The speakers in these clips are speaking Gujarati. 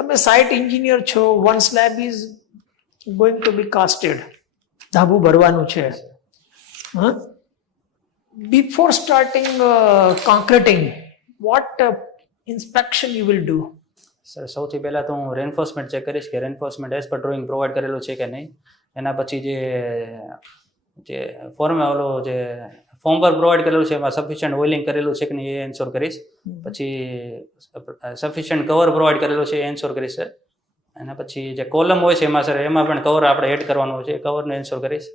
તમે સાઇટ એન્જિનિયર છો, one slab is going to be casted, ધાબુ ભરવાનું છે. Before starting concreting, what inspection you will do? Sir સૌથી પહેલાં તો હું રેન્ફોર્સમેન્ટ ચેક કરીશ કે reinforcement as per drawing provide કરેલું છે કે નહીં. એના પછી જે ફોર્મ પર પ્રોવાઈડ કરેલું છે એમાં સફિશિયન્ટ ઓઇલિંગ કરેલું છે કે નહીં એ એન્શ્યોર કરીશ. પછી સફિશિયન્ટ કવર પ્રોવાઈડ કરેલું છે એ એન્શ્યોર કરીશ સર. એના પછી જે કોલમ હોય છે એમાં સર એમાં પણ કવર આપણે એડ કરવાનું હોય છે, એ કવરને એન્શ્યોર કરીશ.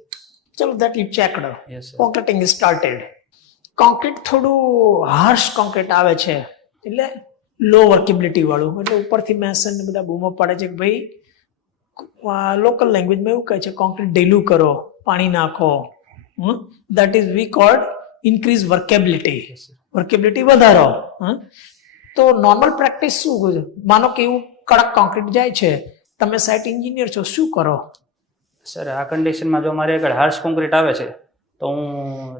ચલો, that you checked. Yes sir. Concreting is started. Concrete થોડું હાર્શ કોન્ક્રીટ આવે છે, એટલે લો વર્કેબિલિટી વાળું, એટલે ઉપરથી મેસન ને બધા બૂમો પાડે છે કે ભાઈ લોકલ લેંગ્વેજમાં એવું કહે છે કોન્ક્રીટ ઢીલું કરો, પાણી નાખો. That is we called increase workability. Workability વધારો. તો નોર્મલ પ્રેક્ટિસ શું છે? માનો કે એવું કડક કોન્ક્રીટ જાય છે, તમે સાઇટ એન્જિનિયર છો, શું કરો? સર આ કન્ડિશનમાં જો મારી આગળ હાર્શ કોન્ક્રીટ આવે છે તો હું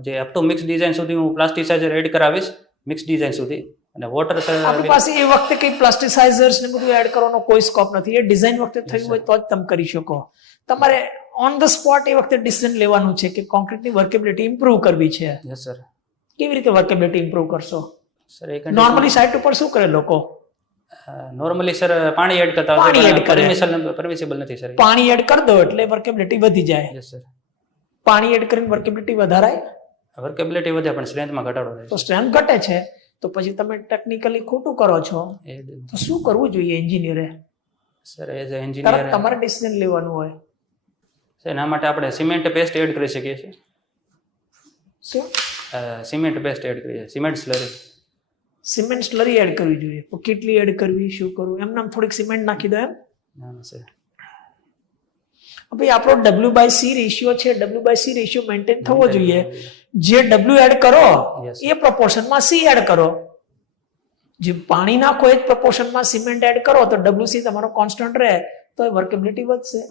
જે અપ ટુ મિક્સ ડિઝાઇન સુધી હું પ્લાસ્ટિસાઇઝર એડ કરાવીશ, મિક્સ ડિઝાઇન સુધી. અને વોટર આપણી પાસે એ વખતે કઈ પ્લાસ્ટિસાઇઝર્સ ને બધું એડ કરવાનો કોઈ સ્કોપ નથી. એ ડિઝાઇન વખતે થયું હોય તો જ તમે કરી શકો. તમારે ઓન ધ સ્પોટ એ વખતે ડિસિઝન લેવાનું છે કે કોન્ક્રીટની વર્કેબિલિટી ઇમ્પ્રૂવ કરવી છે. Yes sir. કેવી રીતે વર્કેબિલિટી ઇમ્પ્રૂવ કરશો? સર એ નોર્મલી સાઇટ ઉપર શું કરે લોકો? નોર્મલી સર પાણી એડ કરતા પરમિસિબલ નથી સર. પાણી એડ કરી દો એટલે વર્કેબિલિટી વધી જાય. Yes sir. પાણી એડ કરીને વર્કેબિલિટી વધારાય? વર્કેબિલિટી વધે પણ સ્ટ્રેન્થમાં ઘટાડો થાય. તો સ્ટ્રેન્થ ઘટે છે તો પછી તમે ટેકનિકલી ખોટું કરો છો. તો શું કરવું જોઈએ એન્જિનિયરે? સર એઝ અ એન્જિનિયર તમારે ડિસિઝન લેવાનું હોય. સર એના માટે આપણે સિમેન્ટ પેસ્ટ એડ કરી શકીએ છીએ. શું? સિમેન્ટ પેસ્ટ એડ કરીએ, cement slurry. Cement slurry add કરવી જોઈએ. તો કેટલી એડ કરવી, શું કરવું? એમ નામ થોડીક સિમેન્ટ નાખી દો એમ. ના સર. ભાઈ આપણો W/C રેશિયો છે, W/C રેશિયો મેન્ટેન થવો જોઈએ. જે W એડ કરો એ પ્રપોર્શનમાં C એડ કરો. જે પાણી નાખો એ જ પ્રપોર્શનમાં સિમેન્ટ એડ કરો તો WC તમારો કોન્સ્ટન્ટ રહે તો વર્કેબિલિટી વધશે.